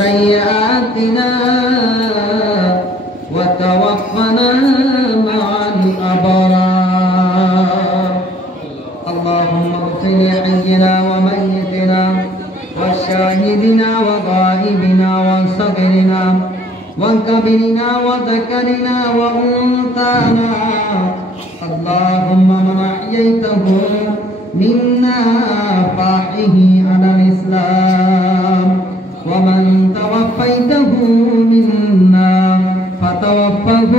سيئاتنا وتوفنا مع الأبرار اللهم اغفر لحينا وميتنا وشاهدنا وغائبنا وصغرنا وكبرنا وذكرنا وأنثانا اللهم من أحييته منا فاحيه على الإسلام ومن توفيته منا فتوفه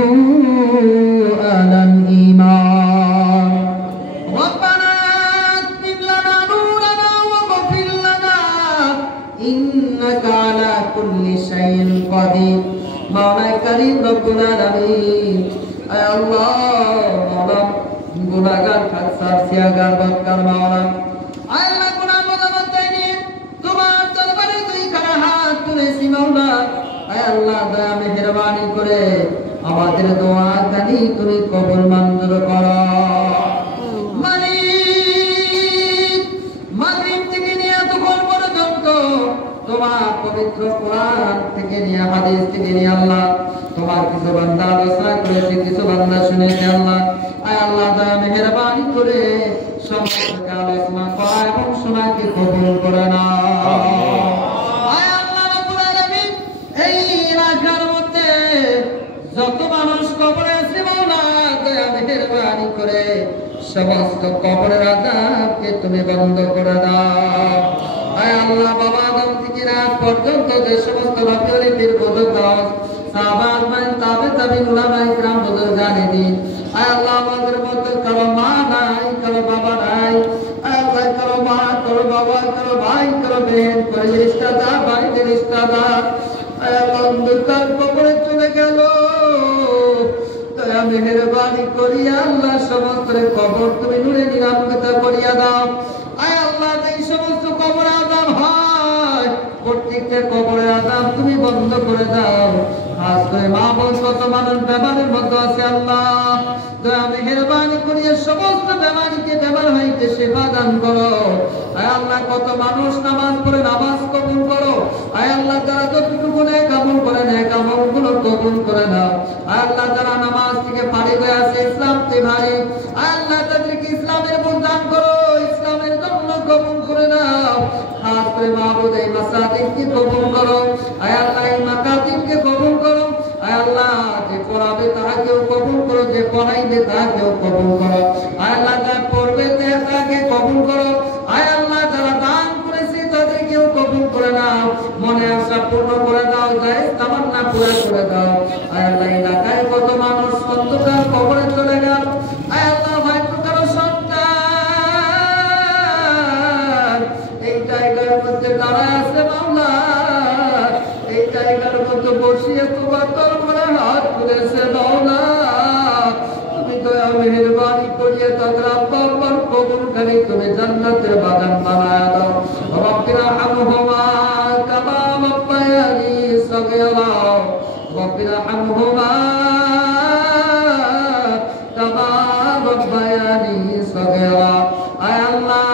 على الإيمان ربنا أتمم لنا نورنا واغفر لنا إنك على كل شيء قدير مولاي كريم رب العالمين أي الله مولا গুনাহগার খাসসার সিয়াগার বদকার মাওলা আল্লাহ গুনাহ বদবতাইনি তোমার দরবারে দুই খানা হাত তুলেছি মাওলা আয় আল্লাহ দয়া মেহেরবানি করে আমাদের দোয়া কানি তুমি কবুল মঞ্জুর করো মালিক মাগরিব থেকে নিয়ে দুপুর পর্যন্ত তোমার পবিত্র কোরআন থেকে নিয়ে হাদিস থেকে নিয়ে আল্লাহ তোমার কিছু বান্দা আলোচনা করেছে কিছু বান্দা শুনেছে আল্লাহ আয় আল্লাহ দয়া মেহেরবানি করে সমস্ত আলোচনা করা এবং শোনাকে কবুল করে নাও আয় আল্লাহ রাব্বুল আলামিন এই এলাকার মধ্যে যত মানুষ কবরে আছে মাওলা দয়া মেহেরবানি করে সমস্ত কবরের আযাবকে তুমি বন্ধ করে দাও আয় আল্লাহ বাবা আদম থেকে রাত পর্যন্ত যে সমস্ত নবী পীর বুজুর্গ সাহাবাত মান তাবিঈন উলামা ইকরাম বুজুর্গানে দিন আয় আল্লাহ আমাদের মধ্যে কারো মা নাই কারো বাবা নাই আয় আল্লাহ কারো মা কারো বাবা কারো ভাই কারো বোন কারো রিশতেদার ভাইদের রিশতেদার আয় আল্লাহ অন্ধকার কবরে চলে গেল দয়া মেহেরবানি করিয়া আল্লাহ সমস্ত কবর তুমি নূরে নিরাপদ করিয়া দাও আয় আল্লাহ এই সমস্ত কবর আযাব হয় প্রত্যেকটা কবরের আযাব তুমি বন্ধ করে দাও খাস করে মা বোন কত মানুষ বেমারের মধ্যে আছে আল্লাহ দয়া মেহেরবানি করিয়া সমস্ত বেমারিকে বেমার হইতে শিফা দান করো আয় আল্লাহ কত মানুষ নামাজ পড়ে নামাজ কবুল করো আয় আল্লাহ যারা যতটুকু নেক আমল করে নেক আমলগুলো কবুল করে নাও আয় আল্লাহ যারা নামাজ থেকে পারি হয়ে আছে ইসলাম তে ভাই আয় আল্লাহ তাদেরকে ইসলামের বুঝ দান করো ইসলামের জন্য কবুল করে নাও খাস করে মাহবুব এই মাসাজিদকে কবুল করো আয় আল্লাহ এই মাকাতিবকে কবুল করো আয় আল্লাহ যে পড়াবে তাকেও কবুল করো যে পড়াইবে তাকেও কবুল করো আয় আল্লাহ যা পড়বে তাকে কবুল করো আয় আল্লাহ যারা দান করেছে তাদেরকেও কবুল করে নাও মনে আশা পূর্ণ করে দাও জায়েজ তামান্না পুরো করে দাও আয় আল্লাহ এলাকায় কত মানুষ অন্ধকার কবরে চলে গেল আয় আল্লাহ ভাই কারো সন্তান এই জায়গার মধ্যে দাঁড়ায় আছে মাওলা এই জায়গার মধ্যে বসিয়ে তোমার দরবারে হাত তুলেছে মাওলা তুমি দয়া মেহেরবানি করিয়ে তাদের আব্বা আম্মার কবরখানি তুমি জান্নাতের বাগান বানায় দাও রব্বিনা হামহুমা কামা রাব্বায়ানি সগীরা রব্বিনা হামহুমা কামা রাব্বায়ানি সগীরা আয় আল্লাহ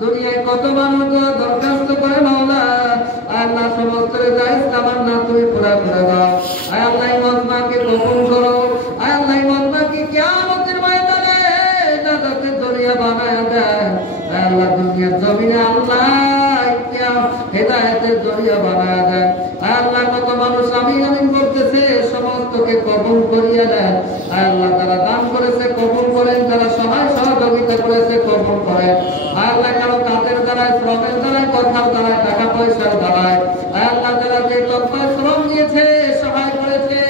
দুনিয়ায় কত মানুষ দরখাস্ত করে মাওলা আল্লাহ সমস্ত জায়েজ তামান্না তুমি পুরা করে দাও আয় আল্লাহ এই মজমাকে কবুল করো আয় আল্লাহ এই মজমাকে কিয়ামতের ময়দানে জান্নাতের দরিয়া বানায় দেয় আয় আল্লাহ দুনিয়ার জমিনে আল্লাহ হেদায়েতের দরিয়া বানায় দেয় আয় আল্লাহ কত মানুষ আমিন আমিন করতেছে সমস্তকে কবুল করিয়া দেয় আয় আল্লাহ যারা দান করেছে কবুল করেন যারা সহায় সহযোগিতা করেছে কবুল করেন আয় আল্লাহ কারো কাজের দ্বারায় শ্রমের দ্বারায় কথার দ্বারায় টাকা পয়সার দ্বারায় আয় আল্লাহ যারা যে তৎপর শ্রম দিয়েছে সহায় করেছে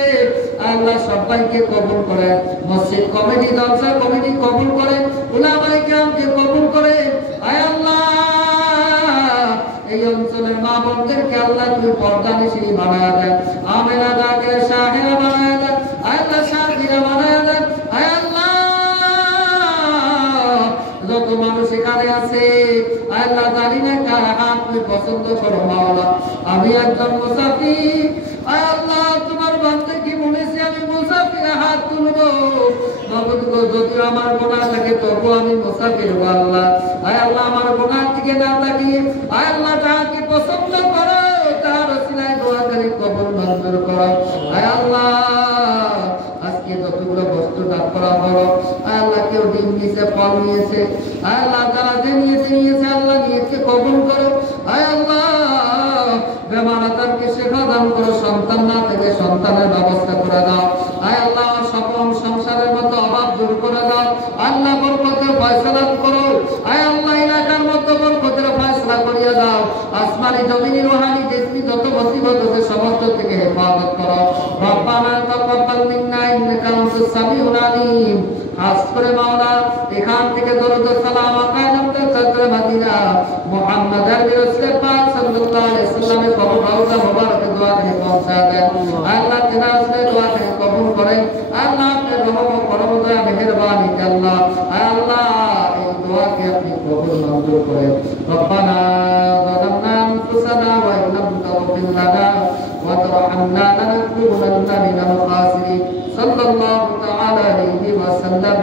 আল্লাহ সবাইকে কবুল করে মসজিদ কমিটি জলসা কমিটি কবুল করে উলামায়ে কিরামকে কবুল করে আয় আল্লাহ এই অঞ্চলের মা বোনদেরকে আল্লাহ তুমি পর্দানিশী বানায় দেন আমেনা জাকিরা শাহেরা বানায় দেন আয় আল্লাহ শাকিরা বানায় দেন আয় আল্লাহ যত মানুষ এখানে আছে আয় আল্লাহ জানি না কার হাত তুমি পছন্দ করো মাওলা আমি একজন মুসাফির আয় আল্লাহ তোমার বান্দা কি বলেছে আমি মুসাফির হাত তুলবো মাবুদ গো যদি আমার গুনাহ থাকে তবু আমি মুসাফির গো আল্লাহ আয় আল্লাহ আমার গুনাহ থেকে না তাকিয়ে আয় আল্লাহ যাকে পছন্দ করো তার মঞ্জুর করো। আয় আল্লাহ আজকে যতগুলো বস্তু দান করা হলো আয় আল্লাহ কেউ ডিম নিয়েছে, ফল নিয়েছে, আয় আল্লাহ যারা যে নিয়েছে আল্লাহ নিয়েছে কবুল করো। আয় আল্লাহ বেমার আজারকে শেফা দান করো, সন্তান না থেকে সন্তানের ব্যবস্থা করে দাও। আয় আল্লাহ সকল সংসারের মতো অভাব দূর করে দাও। আল্লাহ বরকতের ফয়সালা করো। আয় আল্লাহ এলাকার মধ্যে বরকতের ফয়সালা করিয়া দাও। আসমানি জমিনি রুহানি জিসমি যত মুসিবত আছে সমস্ত থেকে হেফাজত করো। রব্বানা তাকাব্বাল মিন্না ইন্নাকা আনতাস সামিউল আলিম। খাস করে মাওলা এখান থেকে দরুদ ও সালাম আকাইনামতে চক্র মদিনা মুহাম্মাদের রাসূল পাক সাল্লাল্লাহু আলাইহি ওয়াসাল্লামের কবর রওজা মুবারকে দোয়া করে পৌঁছা দেন। আল্লাহ তেনার সাথে দোয়া করে কবুল করেন। আল্লাহ আপনার রহম ও করম দয়া মেহেরবানি আল্লাহ আল্লাহ এই দোয়াকে আপনি কবুল মঞ্জুর করেন। রব্বানা যালামনা আনফুসানা ওয়া ইন লাম তাগফির লানা ওয়া তারহামনা লানাকুনান্না মিনাল খাসিরিন। সাল্লাল্লাহু তাআলা আলাইহি ওয়া সাল্লাম।